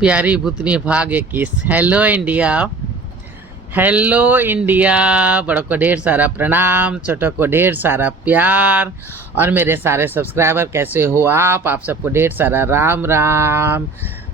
प्यारी भूतनी भाग 21। Hello India, hello India. बड़ों को ढेर सारा प्रणाम, छोटों को ढेर सारा प्यार, और मेरे सारे सब्सक्राइबर कैसे हो आप सबको ढेर सारा राम राम।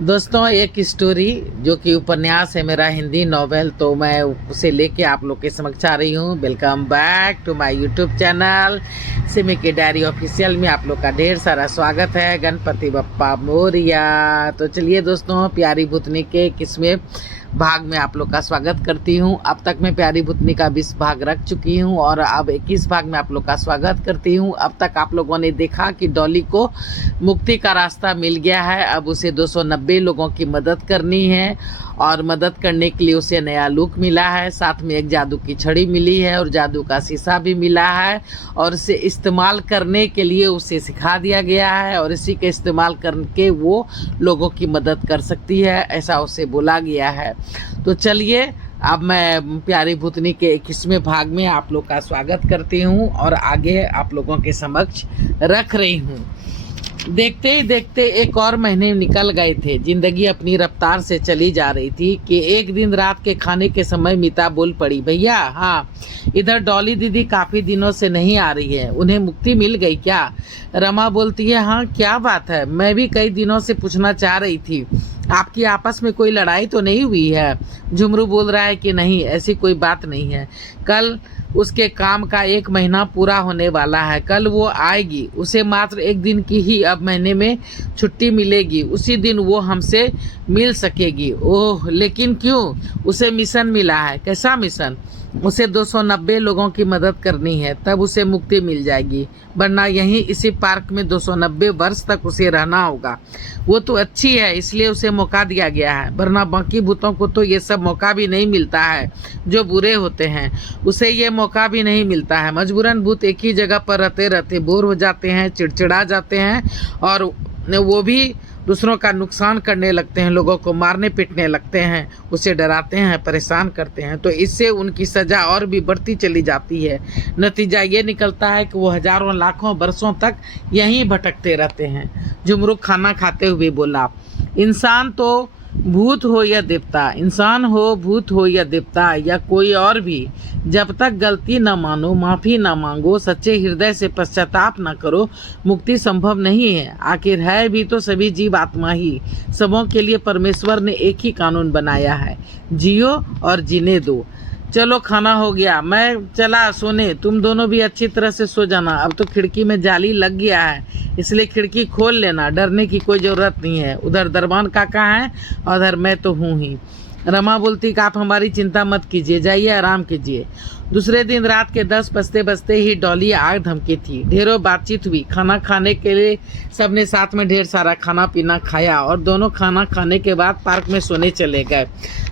दोस्तों, एक स्टोरी जो कि उपन्यास है मेरा, हिंदी नॉवेल, तो मैं उसे लेके आप लोग के समक्ष आ रही हूँ। Welcome back to my YouTube channel Simi की डायरी ऑफिशियल में आप लोग का ढेर सारा स्वागत है। गणपति बप्पा मोरिया। तो चलिए दोस्तों, प्यारी भूतनी के किस्में भाग में आप लोग का स्वागत करती हूँ। अब तक मैं प्यारी भूतनी का 20 भाग रख चुकी हूँ और अब 21 भाग में आप लोग का स्वागत करती हूँ। अब तक आप लोगों ने देखा कि डॉली को मुक्ति का रास्ता मिल गया है। अब उसे 290 लोगों की मदद करनी है और मदद करने के लिए उसे नया लुक मिला है, साथ में एक जादू की छड़ी मिली है और जादू का शीशा भी मिला है और इसे इस्तेमाल करने के लिए उसे सिखा दिया गया है और इसी के इस्तेमाल करके वो लोगों की मदद कर सकती है, ऐसा उसे बोला गया है। तो चलिए, अब मैं प्यारी भूतनी के 21वें भाग में आप लोग का स्वागत करती हूँ और आगे आप लोगों के समक्ष रख रही हूँ। देखते ही देखते एक और महीने निकल गए थे। जिंदगी अपनी रफ्तार से चली जा रही थी कि एक दिन रात के खाने के समय मीता बोल पड़ी, भैया हाँ, इधर डॉली दीदी काफ़ी दिनों से नहीं आ रही है, उन्हें मुक्ति मिल गई क्या? रमा बोलती है, हाँ क्या बात है, मैं भी कई दिनों से पूछना चाह रही थी, आपकी आपस में कोई लड़ाई तो नहीं हुई है? झुमरू बोल रहा है कि नहीं, ऐसी कोई बात नहीं है। कल उसके काम का 1 महीना पूरा होने वाला है, कल वो आएगी। उसे मात्र 1 दिन की ही अब महीने में छुट्टी मिलेगी, उसी दिन वो हमसे मिल सकेगी। ओह, लेकिन क्यों? उसे मिशन मिला है। कैसा मिशन? उसे 290 लोगों की मदद करनी है, तब उसे मुक्ति मिल जाएगी, वरना यहीं इसी पार्क में 290 वर्ष तक उसे रहना होगा। वो तो अच्छी है इसलिए उसे मौका दिया गया है, वरना बाकी भूतों को तो ये सब मौका भी नहीं मिलता है जो बुरे होते हैं, उसे ये मौका भी नहीं मिलता है। मजबूरन भूत एक ही जगह पर रहते रहते बोर हो जाते हैं, चिड़चिड़ा जाते हैं और वो भी दूसरों का नुकसान करने लगते हैं, लोगों को मारने पीटने लगते हैं, उसे डराते हैं, परेशान करते हैं। तो इससे उनकी सज़ा और भी बढ़ती चली जाती है। नतीजा ये निकलता है कि वो हजारों लाखों वर्षों तक यहीं भटकते रहते हैं। झुमरू खाना खाते हुए बोला, इंसान तो भूत हो या देवता, इंसान हो, भूत हो या देवता या कोई और भी, जब तक गलती न मानो, माफ़ी न मांगो, सच्चे हृदय से पश्चाताप न करो, मुक्ति संभव नहीं है। आखिर है भी तो सभी जीव आत्मा ही। सबों के लिए परमेश्वर ने एक ही कानून बनाया है, जियो और जीने दो। चलो खाना हो गया, मैं चला सोने, तुम दोनों भी अच्छी तरह से सो जाना। अब तो खिड़की में जाली लग गया है, इसलिए खिड़की खोल लेना, डरने की कोई ज़रूरत नहीं है। उधर दरबान काका हैं और उधर मैं तो हूँ ही। रमा बोलती कि आप हमारी चिंता मत कीजिए, जाइए आराम कीजिए। दूसरे दिन रात के 10 बजते बजते ही डॉली आग धमकी थी। ढेरों बातचीत हुई। खाना खाने के लिए सबने साथ में ढेर सारा खाना पीना खाया और दोनों खाना खाने के बाद पार्क में सोने चले गए।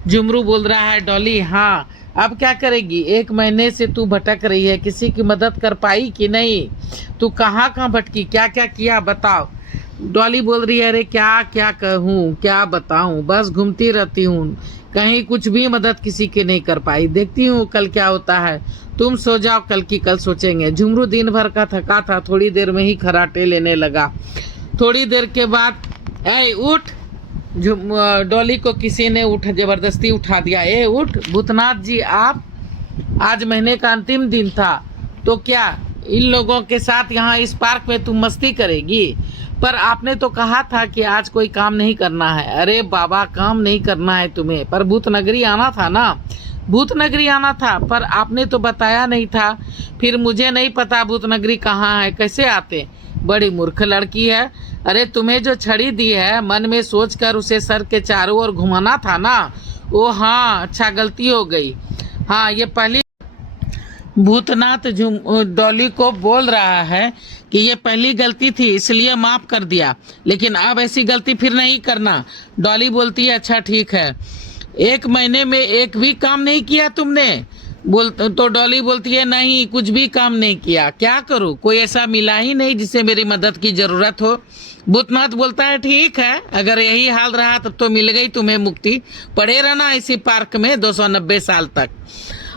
झुमरू बोल रहा है, डॉली हाँ, अब क्या करेगी? 1 महीने से तू भटक रही है, किसी की मदद कर पाई कि नहीं? तू कहाँ कहाँ भटकी, क्या क्या किया बताओ। डॉली बोल रही है, अरे क्या क्या कहूँ, क्या बताऊँ, बस घूमती रहती हूँ, कहीं कुछ भी मदद किसी की नहीं कर पाई। देखती हूँ कल क्या होता है, तुम सो जाओ, कल की कल सोचेंगे। झुमरू दिन भर का थका था, थोड़ी देर में ही खराटे लेने लगा। थोड़ी देर के बाद, ऐ उठ, डॉली को किसी ने जबरदस्ती उठा दिया। ए उठ भूतनाथ जी, आप, आज महीने का अंतिम दिन था, तो क्या इन लोगों के साथ यहाँ इस पार्क में तुम मस्ती करेगी? पर आपने तो कहा था कि आज कोई काम नहीं करना है। अरे बाबा, काम नहीं करना है तुम्हें, पर भूत नगरी आना था ना। भूत नगरी आना था, पर आपने तो बताया नहीं था। फिर मुझे नहीं पता भूत नगरी कहाँ है, कैसे आते? बड़ी मूर्ख लड़की है। अरे तुम्हें जो छड़ी दी है, मन में सोचकर उसे सर के चारों ओर घुमाना था ना। ओ हाँ, अच्छा, गलती हो गई। हाँ, ये पहली भूतनाथ डॉली को बोल रहा है कि ये पहली गलती थी, इसलिए माफ कर दिया, लेकिन अब ऐसी गलती फिर नहीं करना। डॉली बोलती है, अच्छा ठीक है। 1 महीने में एक भी काम नहीं किया तुमने? तो डॉली बोलती है, नहीं, कुछ भी काम नहीं किया। क्या करूं, कोई ऐसा मिला ही नहीं जिसे मेरी मदद की जरूरत हो। भूतनाथ बोलता है, ठीक है, अगर यही हाल रहा तब तो मिल गई तुम्हें मुक्ति, पड़े रहना इसी पार्क में 290 साल तक।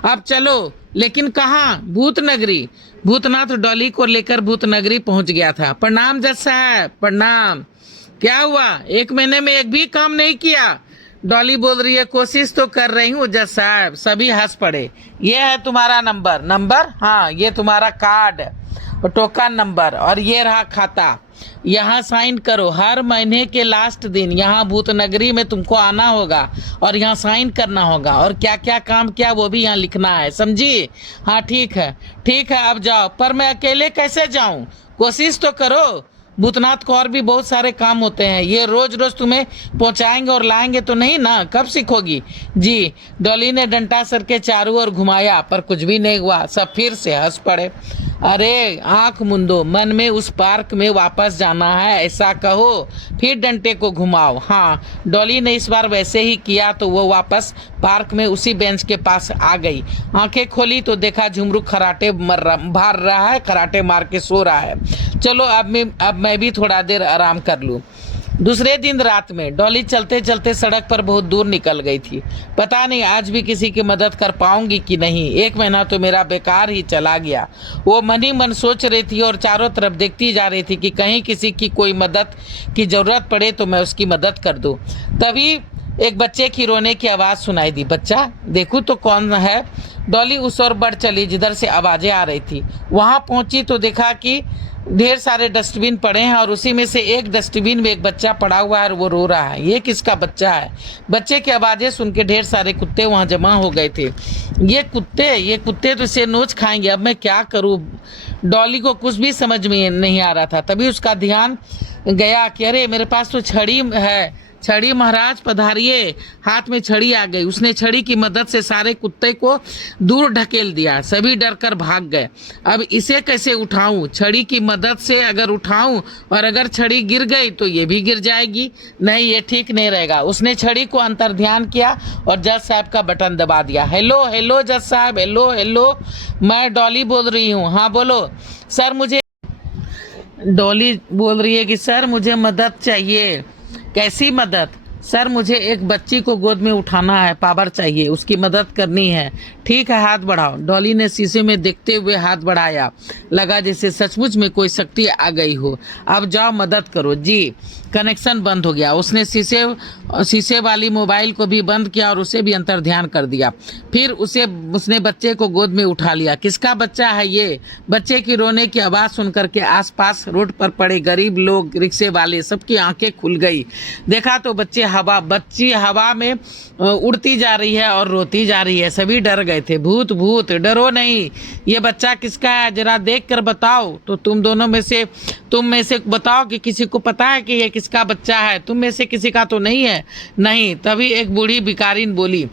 अब चलो, लेकिन कहाँ? भूत नगरी। भूतनाथ डॉली को लेकर भूत नगरी पहुंच गया था। प्रणाम जज साहब, प्रणाम। क्या हुआ, 1 महीने में एक भी काम नहीं किया? डॉली बोल रही है कोशिश तो कर रही हूँ जज साहब। सभी हंस पड़े। ये है तुम्हारा नंबर, हाँ ये तुम्हारा कार्ड और टोकन नंबर, और ये रहा खाता। यहाँ साइन करो। हर महीने के लास्ट दिन यहाँ भूतनगरी में तुमको आना होगा और यहाँ साइन करना होगा, और क्या क्या काम किया वो भी यहाँ लिखना है, समझी? हाँ ठीक है, ठीक है, अब जाओ। पर मैं अकेले कैसे जाऊँ? कोशिश तो करो। भूतनाथ को और भी बहुत सारे काम होते हैं, ये रोज रोज तुम्हें पहुंचाएंगे और लाएंगे तो नहीं ना, कब सीखोगी? जी। डॉली ने डंडा सर के चारों ओर घुमाया पर कुछ भी नहीं हुआ। सब फिर से हंस पड़े। अरे आंख मुंदो, मन में उस पार्क में वापस जाना है ऐसा कहो, फिर डंडे को घुमाओ। हाँ, डॉली ने इस बार वैसे ही किया तो वो वापस पार्क में उसी बेंच के पास आ गई। आंखें खोली तो देखा झुमरू खराटे मार रहा है, खराटे मार के सो रहा है। चलो अब मैं भी थोड़ा देर आराम कर लूँ। दूसरे दिन रात में डॉली चलते चलते सड़क पर बहुत दूर निकल गई थी। पता नहीं आज भी किसी की मदद कर पाऊंगी कि नहीं। 1 महीना तो मेरा बेकार ही चला गया। वो मन ही मन सोच रही थी और चारों तरफ देखती जा रही थी कि कहीं किसी की कोई मदद की जरूरत पड़े तो मैं उसकी मदद कर दूं। तभी एक बच्चे की रोने की आवाज़ सुनाई दी। बच्चा देखूं तो कौन है। डॉली उस ओर बढ़ चली जिधर से आवाज़ें आ रही थी। वहां पहुंची तो देखा कि ढेर सारे डस्टबिन पड़े हैं और उसी में से एक डस्टबिन में एक बच्चा पड़ा हुआ है और वो रो रहा है। ये किसका बच्चा है? बच्चे की आवाज़ें सुन के ढेर सारे कुत्ते वहां जमा हो गए थे। ये कुत्ते तो इसे नोच खाएंगे, अब मैं क्या करूं? डॉली को कुछ भी समझ में नहीं आ रहा था। तभी उसका ध्यान गया कि अरे मेरे पास तो छड़ी है। छड़ी महाराज पधारिए। हाथ में छड़ी आ गई। उसने छड़ी की मदद से सारे कुत्ते को दूर ढकेल दिया। सभी डरकर भाग गए। अब इसे कैसे उठाऊं? छड़ी की मदद से अगर उठाऊं और अगर छड़ी गिर गई तो ये भी गिर जाएगी। नहीं, ये ठीक नहीं रहेगा। उसने छड़ी को अंतर ध्यान किया और जज साहब का बटन दबा दिया। हेलो हेलो जज साहब, हेलो हेलो, मैं डॉली बोल रही हूँ। हाँ बोलो सर। मुझे डॉली बोल रही है कि सर मुझे मदद चाहिए। कैसी मदद? सर मुझे एक बच्ची को गोद में उठाना है, पावर चाहिए, उसकी मदद करनी है। ठीक है, हाथ बढ़ाओ। डॉली ने शीशे में देखते हुए हाथ बढ़ाया। लगा जैसे सचमुच में कोई शक्ति आ गई हो। अब जाओ मदद करो। जी। कनेक्शन बंद हो गया। उसने शीशे वाली मोबाइल को भी बंद किया और उसे भी अंतर ध्यान कर दिया। फिर उसने बच्चे को गोद में उठा लिया। किसका बच्चा है ये? बच्चे की रोने की आवाज़ सुनकर के आसपास रोड पर पड़े गरीब लोग, रिक्शे वाले, सबकी आंखें खुल गई। देखा तो बच्ची हवा में उड़ती जा रही है और रोती जा रही है। सभी डर गए थे। भूत भूत, डरो नहीं। ये बच्चा किसका है जरा देख कर बताओ। तो तुम में से बताओ कि किसी को पता है कि ये किसका बच्चा है? तुम में से किसी का तो नहीं है? नहीं। तभी एक बूढ़ी भिखारिन बोली,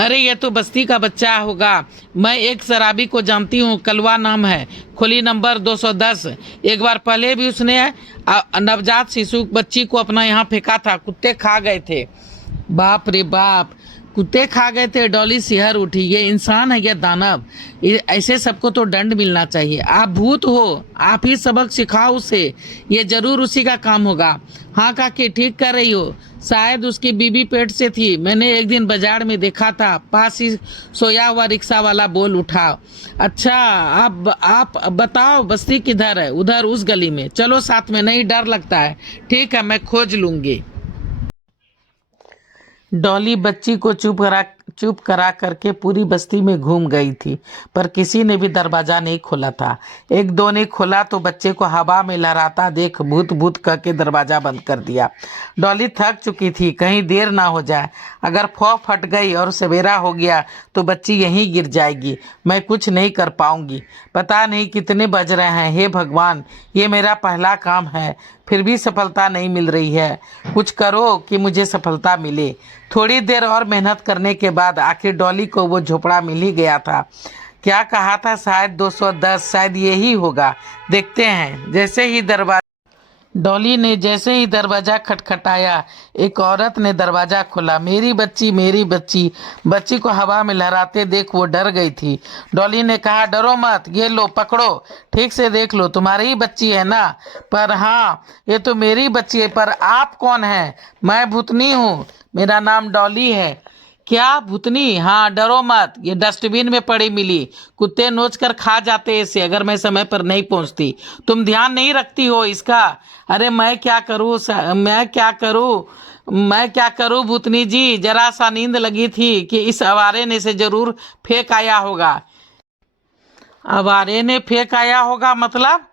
अरे ये तो बस्ती का बच्चा होगा। मैं एक शराबी को जानती हूँ, कलवा नाम है, खुली नंबर 210। एक बार पहले भी उसने नवजात शिशु बच्ची को अपना यहाँ फेंका था, कुत्ते खा गए थे। बाप रे बाप, कुत्ते खा गए थे। डॉली सिहर उठी। ये इंसान है या दानव? ऐसे सबको तो दंड मिलना चाहिए। आप भूत हो, आप ही सबक सिखाओ उसे, ये जरूर उसी का काम होगा। हाँ काकी ठीक कर रही हो, शायद उसकी बीबी पेट से थी। मैंने एक दिन बाजार में देखा था, पास ही सोया हुआ रिक्शा वाला बोल उठा। अच्छा आप बताओ बस्ती किधर है? उधर उस गली में। चलो साथ में, नहीं डर लगता है। ठीक है, मैं खोज लूंगी। डॉली बच्ची को चुप करा करके पूरी बस्ती में घूम गई थी, पर किसी ने भी दरवाजा नहीं खोला था। एक दो ने खोला तो बच्चे को हवा में लहराता देख भूत भूत करके दरवाजा बंद कर दिया। डॉली थक चुकी थी, कहीं देर ना हो जाए। अगर फौ फट गई और सवेरा हो गया तो बच्ची यहीं गिर जाएगी। मैं कुछ नहीं कर पाऊंगी। पता नहीं कितने बज रहे हैं। हे भगवान, ये मेरा पहला काम है, फिर भी सफलता नहीं मिल रही है। कुछ करो कि मुझे सफलता मिले। थोड़ी देर और मेहनत करने के बाद आखिर डॉली को वो झोपड़ा मिल ही गया था। क्या कहा था? शायद 210, शायद यही होगा। देखते हैं। डॉली ने जैसे ही दरवाजा खटखटाया, एक औरत ने दरवाजा खोला। मेरी बच्ची, मेरी बच्ची। बच्ची को हवा में लहराते देख वो डर गई थी। डॉली ने कहा, डरो मत, ये लो पकड़ो, ठीक से देख लो, तुम्हारी ही बच्ची है ना? पर हाँ, ये तो मेरी बच्ची है। पर आप कौन हैं? मैं भूतनी हूँ, मेरा नाम डॉली है। क्या भूतनी? हाँ, डरो मत, ये डस्टबिन में पड़ी मिली, कुत्ते नोच कर खा जाते इसे अगर मैं समय पर नहीं पहुंचती। तुम ध्यान नहीं रखती हो इसका। अरे मैं क्या करूँ, मैं क्या करूँ भूतनी जी, जरा सा नींद लगी थी कि इस आवारे ने से जरूर फेंक आया होगा। आवारे ने फेंक आया होगा मतलब?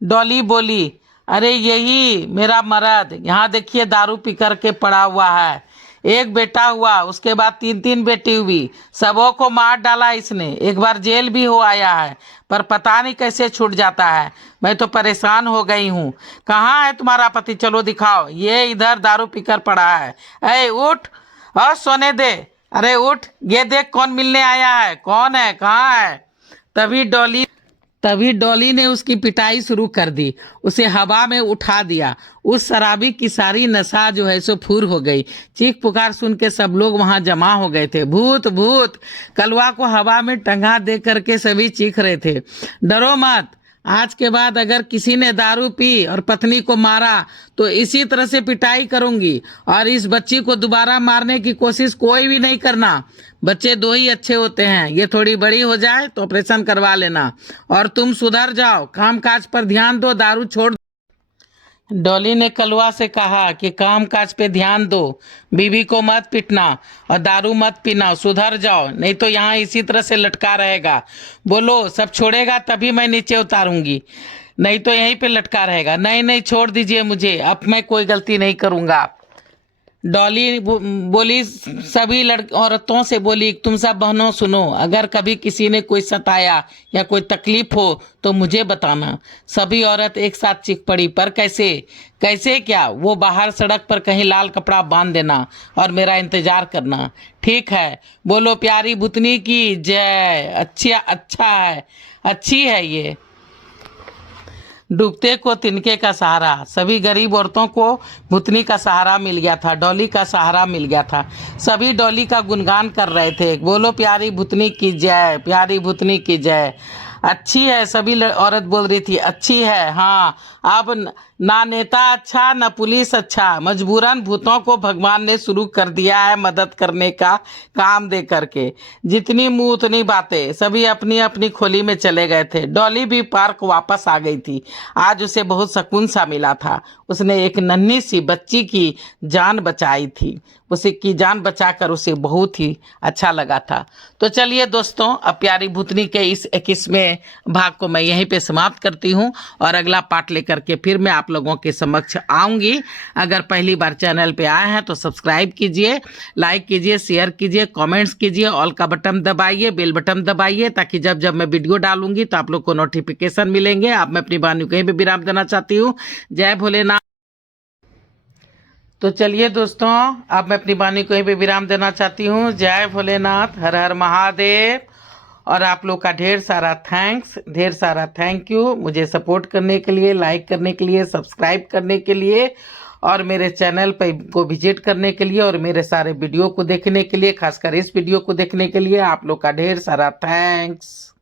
डॉली बोली। अरे यही मेरा मर्द, यहाँ देखिए दारू पी कर के पड़ा हुआ है। एक बेटा हुआ, उसके बाद तीन तीन बेटी हुई, सबों को मार डाला इसने। एक बार जेल भी हो आया है, पर पता नहीं कैसे छूट जाता है। मैं तो परेशान हो गई हूँ। कहाँ है तुम्हारा पति? चलो दिखाओ। ये इधर दारू पीकर पड़ा है। अरे उठ और सोने दे। अरे उठ, ये देख कौन मिलने आया है। कौन है, कहाँ है? तभी डॉली तभी डॉली ने उसकी पिटाई शुरू कर दी, उसे हवा में उठा दिया। उस शराबी की सारी नशा जो है सो फूर हो गई। चीख पुकार सुन के सब लोग वहां जमा हो गए थे। भूत भूत! कलवा को हवा में टंगा दे करके सभी चीख रहे थे। डरो मत, आज के बाद अगर किसी ने दारू पी और पत्नी को मारा तो इसी तरह से पिटाई करूंगी, और इस बच्ची को दोबारा मारने की कोशिश कोई भी नहीं करना। बच्चे दो ही अच्छे होते हैं, ये थोड़ी बड़ी हो जाए तो ऑपरेशन करवा लेना, और तुम सुधर जाओ, काम काज पर ध्यान दो, दारू छोड़। डॉली ने कलवा से कहा कि काम काज पे ध्यान दो, बीवी को मत पीटना और दारू मत पीना, सुधर जाओ, नहीं तो यहाँ इसी तरह से लटका रहेगा। बोलो, सब छोड़ेगा तभी मैं नीचे उतारूंगी, नहीं तो यहीं पे लटका रहेगा। नहीं नहीं, छोड़ दीजिए मुझे, अब मैं कोई गलती नहीं करूंगा। डॉली बोली सभी औरतों से, बोली तुम सब बहनों सुनो, अगर कभी किसी ने कोई सताया या कोई तकलीफ हो तो मुझे बताना। सभी औरत एक साथ चीख पड़ी, पर कैसे? कैसे क्या? वो बाहर सड़क पर कहीं लाल कपड़ा बांध देना और मेरा इंतजार करना। ठीक है, बोलो प्यारी भूतनी की जय। अच्छा है, अच्छी है ये। डूबते को तिनके का सहारा। सभी गरीब औरतों को भूतनी का सहारा मिल गया था, डॉली का सहारा मिल गया था। सभी डॉली का गुणगान कर रहे थे, बोलो प्यारी भूतनी की जय, प्यारी भूतनी की जय। अच्छी है, सभी औरत बोल रही थी, अच्छी है। हाँ, अब ना नेता अच्छा ना पुलिस अच्छा, मजबूरन भूतों को भगवान ने शुरू कर दिया है मदद करने का काम दे करके। जितनी मुंह उतनी बातें, सभी अपनी अपनी खोली में चले गए थे। डॉली भी पार्क वापस आ गई थी। आज उसे बहुत सुकून सा मिला था। उसने एक नन्ही सी बच्ची की जान बचाई थी, उसे की जान बचाकर उसे बहुत ही अच्छा लगा था। तो चलिए दोस्तों, अब प्यारी भूतनी के इस 21वें भाग को मैं यहीं पे समाप्त करती हूँ, और अगला पार्ट लेकर के फिर मैं आप लोगों के समक्ष आऊँगी। अगर पहली बार चैनल पे आए हैं तो सब्सक्राइब कीजिए, लाइक कीजिए, शेयर कीजिए, कमेंट्स कीजिए, ऑल का बटन दबाइए, बेल बटन दबाइए, ताकि जब जब मैं वीडियो डालूंगी तो आप लोग को नोटिफिकेशन मिलेंगे। अब मैं अपनी वाणी कहीं पर विराम देना चाहती हूँ। जय भोलेनाथ। तो चलिए दोस्तों, अब मैं अपनी वाणी को यहीं पे विराम देना चाहती हूँ। जय भोलेनाथ, हर हर महादेव। और आप लोग का ढेर सारा थैंक्स, ढेर सारा थैंक यू मुझे सपोर्ट करने के लिए, लाइक करने के लिए, सब्सक्राइब करने के लिए, और मेरे चैनल पे को विजिट करने के लिए, और मेरे सारे वीडियो को देखने के लिए, खासकर इस वीडियो को देखने के लिए आप लोग का ढेर सारा थैंक्स।